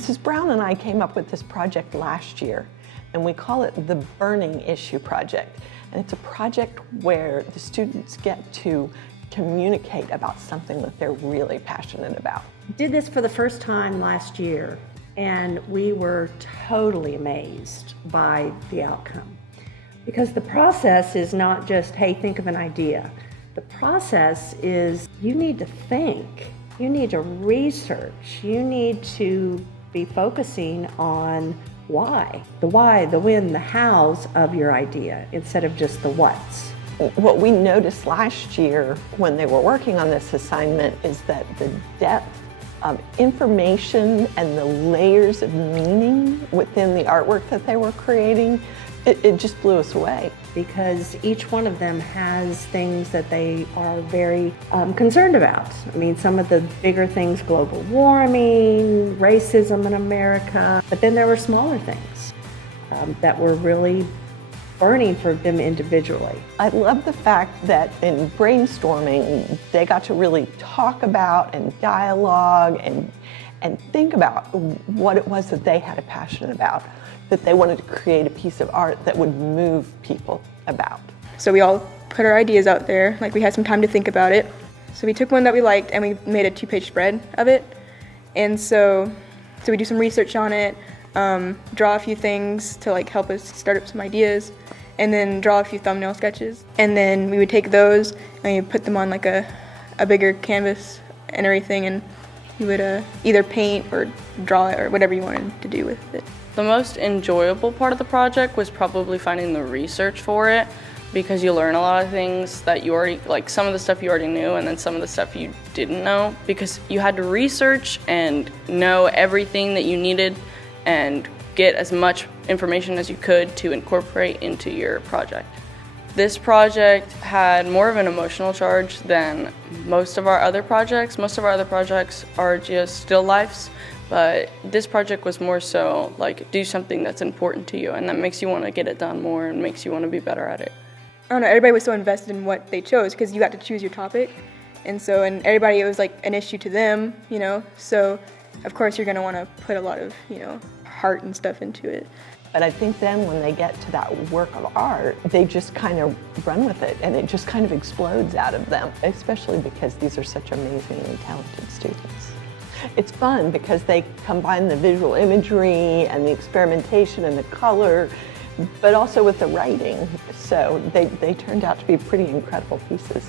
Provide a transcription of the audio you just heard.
Mrs. Brown and I came up with this project last year, and we call it the Burning Issue Project. And it's a project where the students get to communicate about something that they're really passionate about. Did this for the first time last year, and we were totally amazed by the outcome. Because the process is not just, hey, think of an idea. The process is you need to think, you need to research, you need to be focusing on why, the when, the hows of your idea instead of just the what's. What we noticed last year when they were working on this assignment is that the depth of information and the layers of meaning within the artwork that they were creating, it just blew us away. Because each one of them has things that they are very concerned about. I mean, some of the bigger things, global warming, racism in America, but then there were smaller things that were really burning for them individually. I love the fact that in brainstorming, they got to really talk about and dialogue and think about what it was that they had a passion about, that they wanted to create a piece of art that would move people about. So we all put our ideas out there, like we had some time to think about it. So we took one that we liked and we made a 2-page spread of it. And so we do some research on it, draw a few things to like help us start up some ideas, and then draw a few thumbnail sketches. And then we would take those and we put them on like a bigger canvas and everything, and you would either paint or draw it or whatever you wanted to do with it. The most enjoyable part of the project was probably finding the research for it, because you learn a lot of things that you already, like some of the stuff you already knew and then some of the stuff you didn't know, because you had to research and know everything that you needed and get as much information as you could to incorporate into your project. This project had more of an emotional charge than most of our other projects. Most of our other projects are just still lifes, but this project was more so like do something that's important to you and that makes you want to get it done more and makes you want to be better at it. I don't know, everybody was so invested in what they chose because you got to choose your topic. And everybody, it was like an issue to them, you know, so of course you're gonna wanna put a lot of, heart and stuff into it. But I think then when they get to that work of art, they just kind of run with it and it just kind of explodes out of them, especially because these are such amazingly talented students. It's fun because they combine the visual imagery and the experimentation and the color, but also with the writing. So they turned out to be pretty incredible pieces.